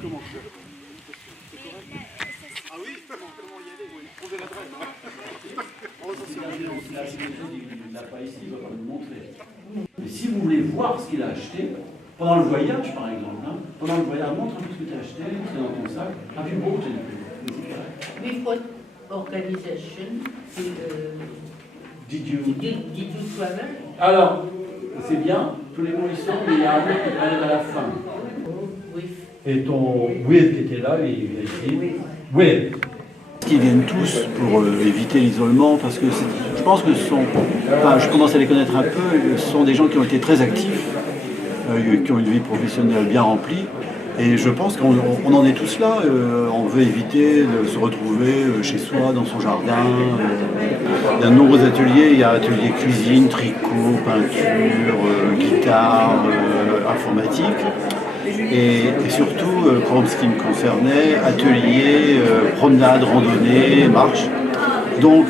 Comment faire? Ah oui, comment y aller? Trouver l'adresse. Il l'a pas ici, il ne va pas nous montrer. Mais si vous voulez voir ce qu'il a acheté, pendant le voyage par exemple, pendant le voyage, montre un peu ce que tu as acheté, c'est dans ton sac. Have you bought anything? With what organization Did you? did you travel? Alors, c'est bien, tous les mots ils sont, mais il y a un mot qui arrive à la fin. With. Et ton with qui était là, il est ici. With. Ils viennent tous pour éviter l'isolement, parce que je pense que je commence à les connaître un peu, ce sont des gens qui ont été très actifs, qui ont une vie professionnelle bien remplie, et je pense qu'on en est tous là, on veut éviter de se retrouver chez soi, dans son jardin. Il y a de nombreux ateliers, il y a atelier cuisine, tricot, peinture, guitare, informatique. Et surtout, pour ce qui me concernait, atelier, promenade, randonnée, marche. Donc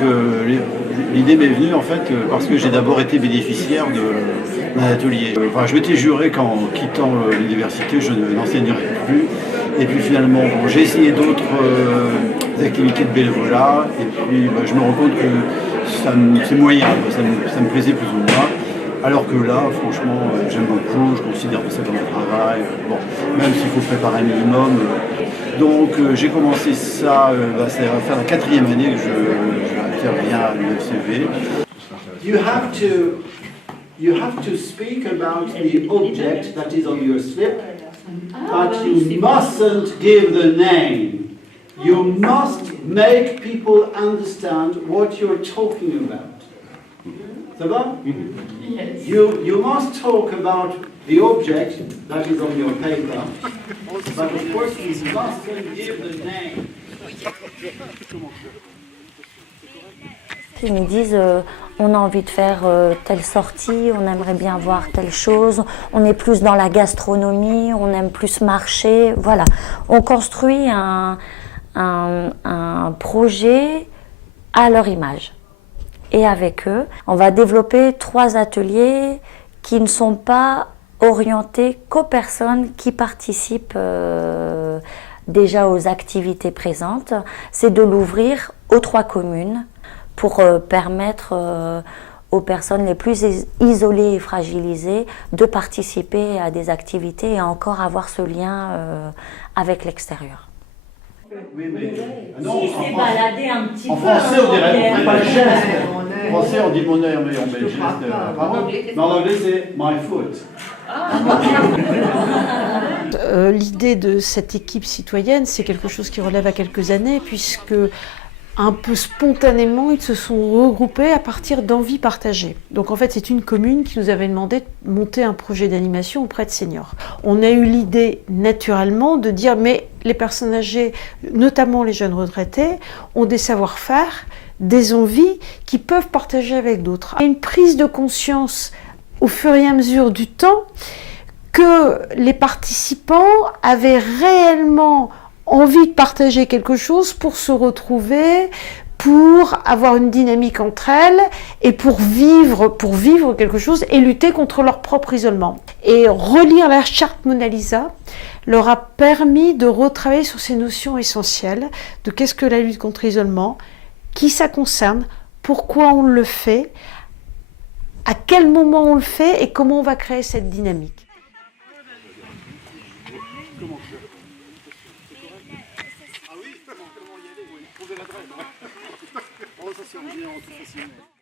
l'idée m'est venue en fait parce que j'ai d'abord été bénéficiaire d'un atelier. Je m'étais juré qu'en quittant l'université, je n'enseignerais plus. Et puis finalement, j'ai essayé d'autres activités de bénévolat. Et puis je me rends compte que c'est moyen, ça me plaisait plus ou moins. Alors que là, franchement, j'aime beaucoup, je considère que c'est comme un travail, même s'il faut préparer un minimum. Donc j'ai commencé ça, ça va faire la 4e année que je interviens à l'UFCV. You have to speak about the object that is on your slip, but you mustn't give the name. You must make people understand what you're talking about. Ça va? Yes. You must talk about the object that is on your paper, but of course you mustn't give the name. Ils me disent on a envie de faire telle sortie, on aimerait bien voir telle chose, on est plus dans la gastronomie, on aime plus marcher, voilà. On construit un projet à leur image. Et avec eux, on va développer 3 ateliers qui ne sont pas orientés qu'aux personnes qui participent déjà aux activités présentes. C'est de l'ouvrir aux 3 communes pour permettre aux personnes les plus isolées et fragilisées de participer à des activités et encore avoir ce lien avec l'extérieur. Oui, mais Non, si c'est baladé un petit en peu. français, on dirait, on fait pas le geste. En français, on dit monnaie, mais on met le geste. Mais en anglais, c'est my foot. L'idée de cette équipe citoyenne, c'est quelque chose qui relève à quelques années, puisque un peu spontanément, ils se sont regroupés à partir d'envies partagées. Donc en fait, c'est une commune qui nous avait demandé de monter un projet d'animation auprès de seniors. On a eu l'idée naturellement de dire, mais les personnes âgées, notamment les jeunes retraités, ont des savoir-faire, des envies qu'ils peuvent partager avec d'autres. Il y a une prise de conscience au fur et à mesure du temps que les participants avaient réellement envie de partager quelque chose pour se retrouver, pour avoir une dynamique entre elles et pour vivre quelque chose et lutter contre leur propre isolement. Et relire la charte Mona Lisa leur a permis de retravailler sur ces notions essentielles de qu'est-ce que la lutte contre l'isolement, qui ça concerne, pourquoi on le fait, à quel moment on le fait et comment on va créer cette dynamique. Ah oui, comment y aller? Trouver l'adresse. Ça survient tout facilement.